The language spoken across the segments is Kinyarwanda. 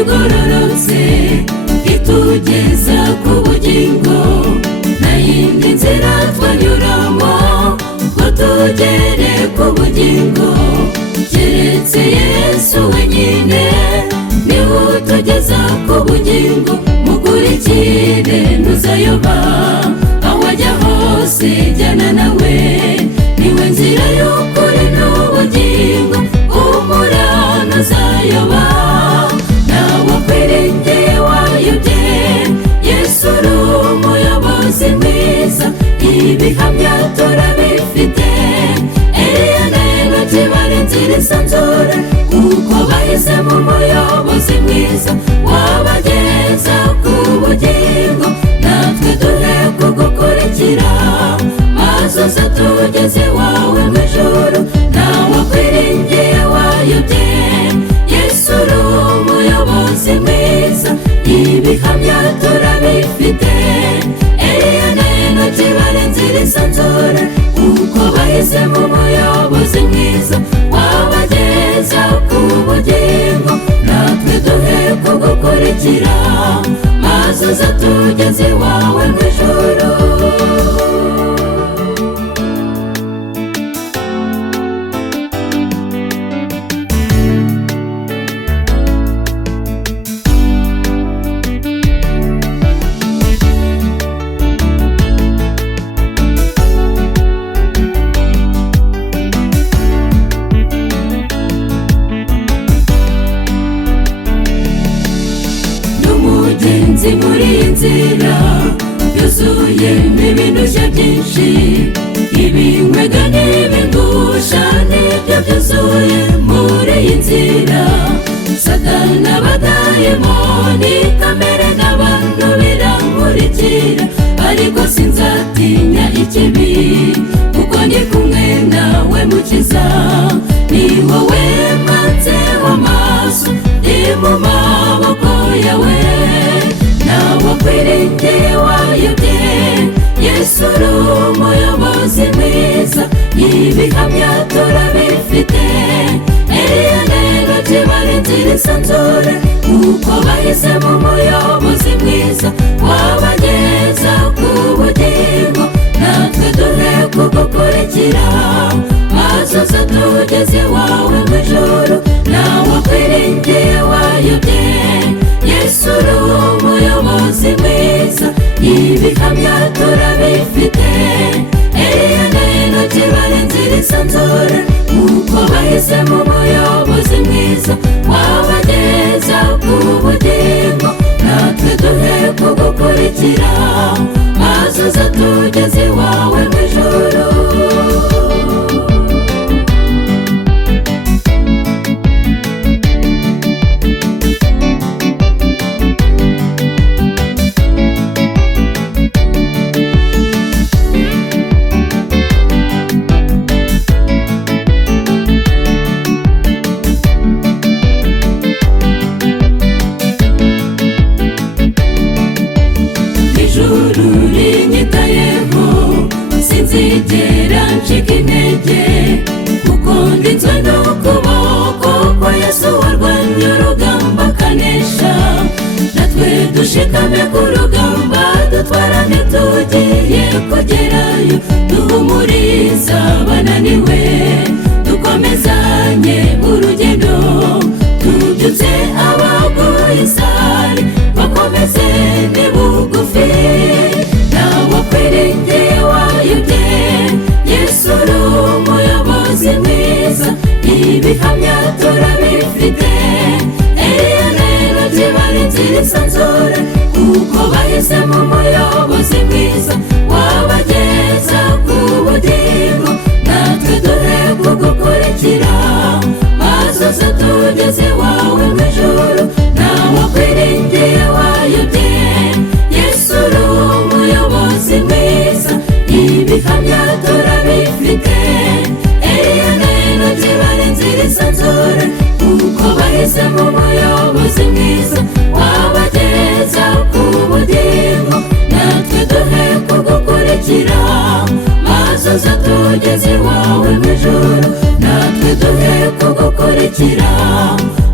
igororotse itugeza ku bugingo, nta yindi nzira twanyuramo ngo tugere ku bugingo keretse Yesu wenyine, niwe utugeza ku bugingo. Mukurikire ntuzayoba, aho ajya hose jyana nawe, niwe nzira y'ukuri n'ubugingo, humura ntuzayoba. Nawe akwiringiye wayobye, Yesu uri umuyobozi mwiza, ibihamya turabifite. Eliya na Enoki bari inzira isanzure, kuko bahisemo umuyobozi mwiza wabageza ku bugingo. Natwe duhe kugukurikira, maze uze tugeze iwawe mu ijuru. Nawe akwiringiye wayobye, Yesu uri umuyobozi mwiza, ibihamya turabifite. Eliya na Enoki bari inzira isanzure, kuko bahisemo umuyobozi mwiza wabageza ku bugingo. Natwe duhe kugukurikira, maze uze tugeze iwawe mu ijuru. Umugenzi muri iyi nzira yuzuyemo ibindushya byinshi, ibinkwega n'ibingusha nibyo byuzuye muri iyi nzira. Satani abadayimoni, kamere n'abantu birankurikira, ariko sinzatinya ikibi, kuko ndi kumwe nawe Mukiza. Ni wowe mpanzeho amaso, ndi mu maboko yawe. Nawe akwiringiye wayobye, Yesu uri umuyobozi mwiza, ibihamya turabifite. Eliya na Enoki bari inzira isanzure, kuko bahisemo umuyobozi mwiza wabageza ku bugingo. Natwe duhe kugukurikira, maze uze tugeze iwawe mu ijuru. Nawe akwiringiye wayobye, Yesu uri umuyobozi mwiza, ibihamya turabifite. Eliya na Enoki bari inzira isanzure, kuko bahisemo umuyobozi mwiza wabageza ku bugingo. Natwe duhe kugukurikira, maze uze tugeze iwawe mu ijuru. Ijuru rinyitayeho, sinzigera ncika intege, kuko ndinzwe n'ukuboko kwa Yesu warwanye urugamba akanesha. Natwe dushikame ku rugamba, dutwarane tugiye kugerayo, duhumuriza abananiwe, dukomezanye urugendo. Tubyutse abaguye isari, bakomeze ni bugufi. Nawe akwiringiye wayobye, Yesu uri umuyobozi mwiza, ibihamya turabifite. Eliya na Enoki bari inzira isanzure, kuko bahisemo umuyobozi mwiza wabageza ku bugingo. Natwe duhe kugukurikira, maze uze tugeze iwawe mu ijuru. Nawe akwiringiye wayobye, Yesu uri umuyobozi mwiza, ibihamya turabifite. Eliya na Enoki bari inzira isanzure, kuko bahisemo umuyobozi mwiza wabageza ku bugingo. Natwe duhe kugukurikira, maze uze tugeze iwawe mu ijuru. Natwe duhe kugukurikira,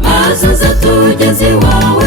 maze azuza tugeze iwawe